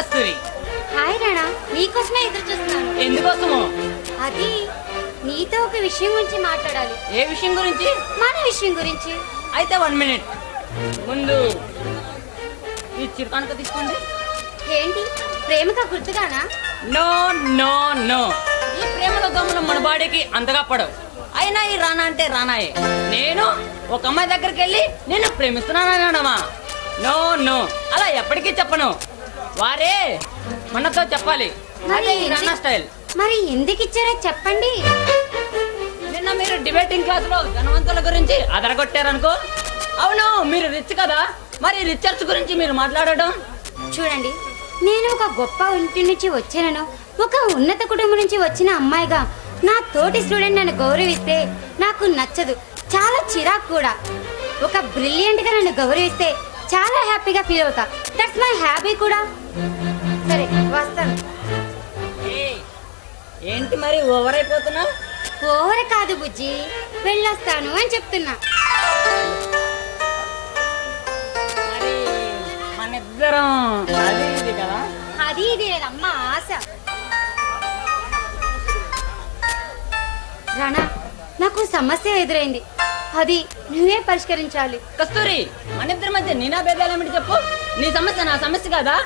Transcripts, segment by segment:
కస్తూరి. Hi Rana, నీకోసమే ఎదురు చూస్తున్నాను. ఎందుకోసమో? అది నీతో ఒక విషయం గురించి మాట్లాడాలి. ఏ విషయం గురించి? మన విషయం గురించి. అయితే 1 మినిట్. ముందు ఈ చిరుకానుక తీసుకోండి. ఏంటి, ప్రేమగా గుర్తుగానా? నో నో నో, ఈ ప్రేమలో దమ్ములు మన బాడీకి అంతగా పడవు. అయినా ఈ రానా అంటే రానాయే. నేను ఒక అమ్మాయి దగ్గరికి వెళ్ళి నేను ప్రేమిస్తున్నానమ్మా. నో నో, అలా ఎప్పటికీ చెప్పను. వారే మనతో చెప్పాలి. అదే ఈ రానా స్టైల్. మరి ఎందుకు ఇచ్చారో చెప్పండి. నిన్న మీరు డిబేటింగ్ క్లాస్ లో ధనవంతుల గురించి అదరగొట్టారనుకో. అవును, మీరు రిచ్ కదా, మరి రిచర్స్ గురించి మీరు మాట్లాడడం. చూడండి, నేను ఒక గొప్ప ఇంటి నుంచి వచ్చాను. ఒక ఉన్నత కుటుంబం నుంచి వచ్చిన అమ్మాయిగా నా తోటి స్టూడెంట్ నన్ను గౌరవిస్తే నాకు నచ్చదు, చాలా చిరాకు కూడా. ఒక బ్రిలియంట్ గా నన్ను గౌరవిస్తే చాలా హ్యాపీగా ఫీల్ అవుతా. దట్స్ మై హ్యాపీ కూడా. సరే, వస్తాను. ఏంటి మరి ఓవర్ అయిపోతున్నా? ఓవర్ కాదు బుజ్జి, వెళ్ళొస్తాను అని చెప్తున్నా. మరి మన ఇద్దరం అది ఇది కదా. అది ఇది అమ్మ ఆశ. రాణా, నాకు సమస్య ఎదురైంది, అది నువ్వే పరిష్కరించాలి. కస్తూరి, మన ఇద్దరి మధ్య నీనా భేదాలు ఏమిటి చెప్పు. నీ సమస్య నా సమస్య కాదా?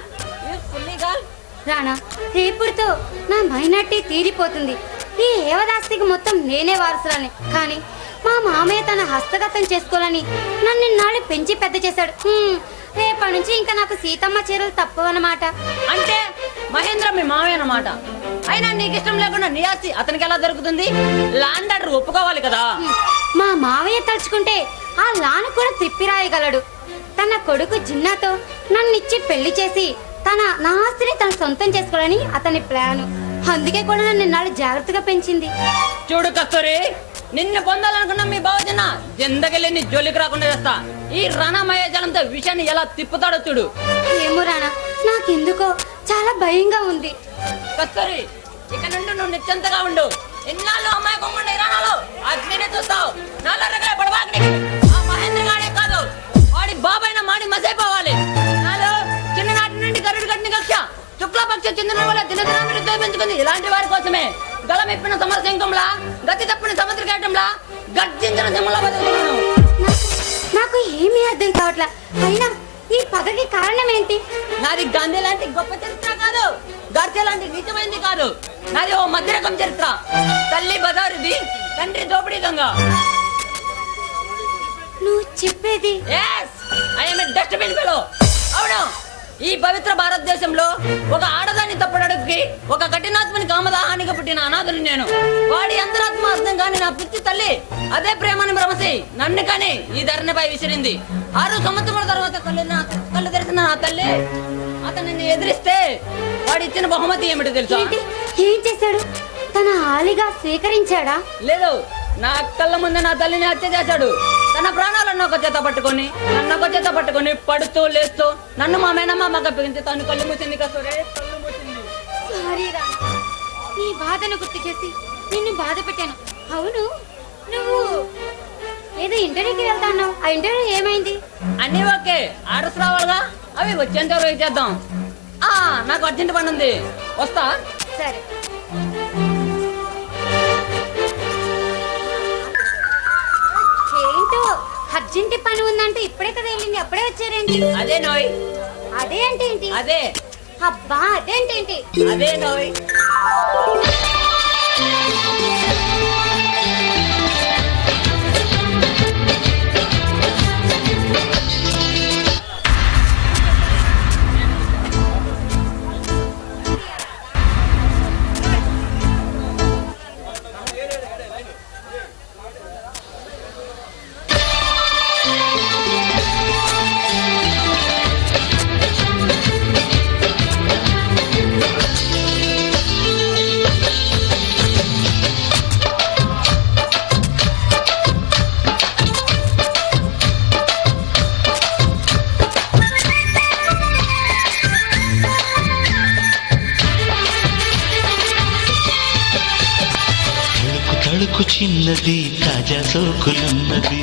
రాణా, రేపుడుతో నా మైనార్టీ తీరిపోతుంది. ఈ ఏవదాస్తికి మొత్తం నేనే వారసురాలి. కానీ మా మామయ్య తన హస్తగతం చేసుకోవాలని నన్ను నాళ్ళు పెంచి పెద్ద చేశాడు. రేపటి నుంచి ఇంకా నాకు సీతమ్మ చీరలు తప్పవన్నమాట. అంటే మహేంద్ర మీ మామయ్య అన్నమాట. అయినా నీకు ఇష్టం లేకుండా నీ ఆస్తి అతనికి ఎలా దొరుకుతుంది? ల్యాండ్ ఆర్డర్ ఒప్పుకోవాలి కదా. మా మావయ్య తలుచుకుంటే ఆ లాను కూడా తిప్పిరాయగలడు. తన కొడుకు జిన్నాతో నన్నిచ్చి పెళ్లి చేసి నా ఆస్తిని తన సొంతం చేసుకోవాలని అతని ప్లాన్. అందుకే కూడా నన్ను నాడు జాగ్రత్తగా పెంచింది. చూడు కస్తూరి, నిన్ను పొందాలనుకున్న మీ బావజన జిందగలి నీ జోలికి రాకుండా చేస్తా. ఈ రణమయ జలంతో విషయాన్ని ఎలా తిప్పుతాడో చూడు. ఏమో రానా, నాకెందుకో చాలా భయంగా ఉంది. కస్తూరి, ఇక నుండి నువ్వు నిశ్చంతగా ఉండు. ఎన్నాళ్ళు అమ్మాయి కొంగుండే రణాలు అగ్నిని చూస్తావు. నాలో రకాల పడవాగ్ని ఆ మహేంద్ర గాడే కాదు, వాడి బాబాయిన మాడి మసైపోవాలి. నాలో చిన్ననాటి నుండి గరుడు గట్టిన కక్ష శుక్లపక్ష చెందిన వల్ల దినదినాభివృద్ధి పెంచుకుంది. ఇలాంటి వారి కోసమే గలమెప్పిన సమరశంఖంలా, గతి తప్పిన సముద్రకేటంలా, గర్జించిన సింహంలా బతుకుతున్నాను. నాకు ఏమీ అర్థం కావట్లా. అయినా ఈ పగకి కారణం ఏంటి? నాది గాంధీ లాంటి గొప్ప చరిత్ర కాదు, గార్జే లాంటి నిజమైంది కాదు. నాది ఓ మధ్యరకం చరిత్ర. తల్లి బజారుది, తండ్రి దోపిడీ దొంగ. నువ్వు చెప్పేది? Dustbin fellow. అవును, ఈ పవిత్ర భారతదేశంలో ఒక ఆడదాన్ని తప్పడడుగుకి ఒక కఠినాత్మని కామదాహానికి పుట్టిన అనాథుని నేను. వాడి అంతరాత్మ అర్థం కాని నా పిచ్చి తల్లి అదే ప్రేమని భ్రమసి నన్ను కాని ఈ ధరణిపై విసిరింది. 6 సంవత్సరాల తర్వాత కళ్ళు తెరిసిన నా తల్లి అతన్ని ఎదిరిస్తే వాడు ఇచ్చిన బహుమతి ఏమిటో తెలుసా? ఏం చేశాడు? తన ఆలిగా స్వీకరించాడా? లేదు, నా కళ్ళ ముందు నా తల్లిని హత్య చేశాడు. తన ప్రాణాలను ఒక చేత పట్టుకొని నన్ను ఒక చేత పట్టుకొని పడుతూ లేస్తూ నన్ను మా మేనమ్మ మగ పెంచి తను కళ్ళు మూసింది. కస్తూరి, కళ్ళు మూసింది. సారీ రా, నీ బాధను గుర్తు చేసి నిన్ను బాధ పెట్టాను. అవును, నువ్వు ఏదో ఇంటర్వ్యూకి వెళ్తా అన్నావు. ఆ ఇంటర్వ్యూ ఏమైంది? అన్నీ ఓకే, ఆర్డర్స్ రావాలిగా, అవి వచ్చేంత వరకు చేద్దాం. నాకు అర్జెంట్ పని ఉంది, వస్తా. సరే. ఏంటో అర్జెంట్ పని ఉందంటే ఇప్పుడే కదా వెళ్ళింది, అప్పుడే వచ్చారేంటి? అదే నోయ్. అదే అంటే ఏంటి? అదే. అబ్బా, అదేంటేంటి? అదే నోయ్. తడుకు చిన్నది తాజా సోకులున్నది,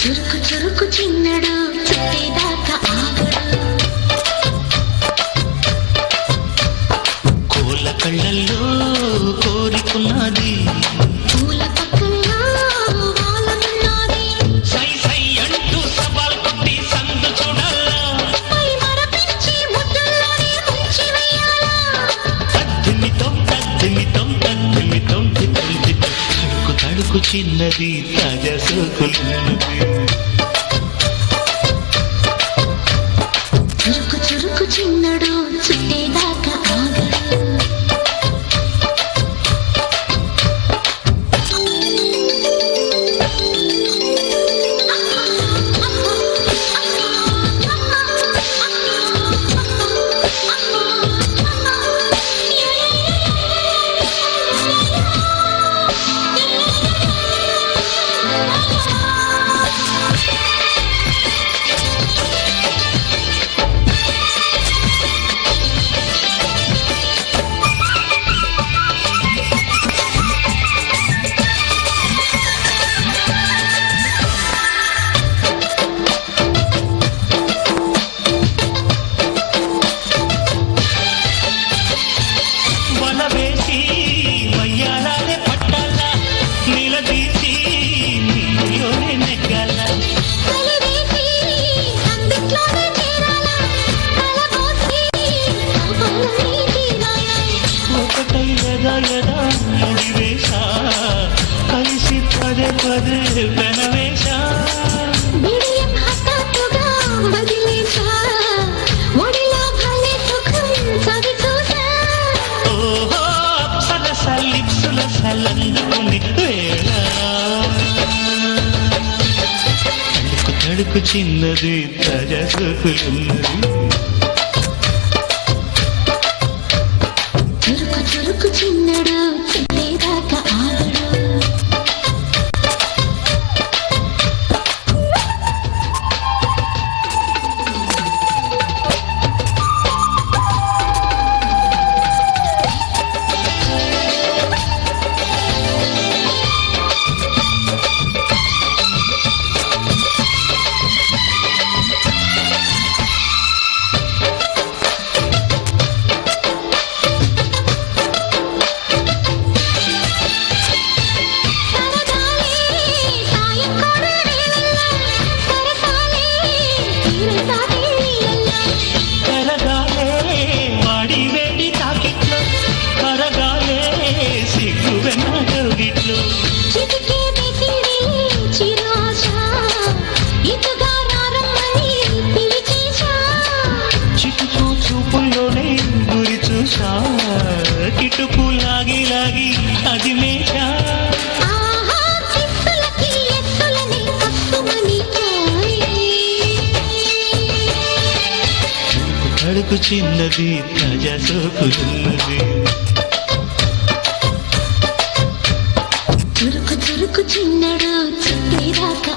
చురుకు చురుకు చిన్నడు చుట్టేదాకా చిన్నది తాజా సోకులున్నది చురుకు చురుకు చిన్నడు చుట్టేదాకా ఆగడు వలవేసి వయ్యారాలే పట్టాల నిలదీసి నీలోనే నెగ్గాల ఒకటై ఎదా ఎదా ముడివేశ కలిసి పదే పదే వెనవేశ ఓహో అప్సరస లిప్సుల సలందుకుని వేళ తడుకు తడుకు చిన్నది తాజా సోకులున్నది చురుకు చురుకు చిన్నడు చుట్టేదాకా ఆగడు కరగాలే వాడి వేడి తాకిట్లో కరగాలే సిగ్గు వెన్నగిట్లో చిటుకు చూపుల్లోనే గురి చూసా కిటుకు లాగి లాగి అది మేషా తడుకు చిన్నది తాజా సోకులున్నది చురుకు చురుకు చిన్నడు చుట్టేదాకా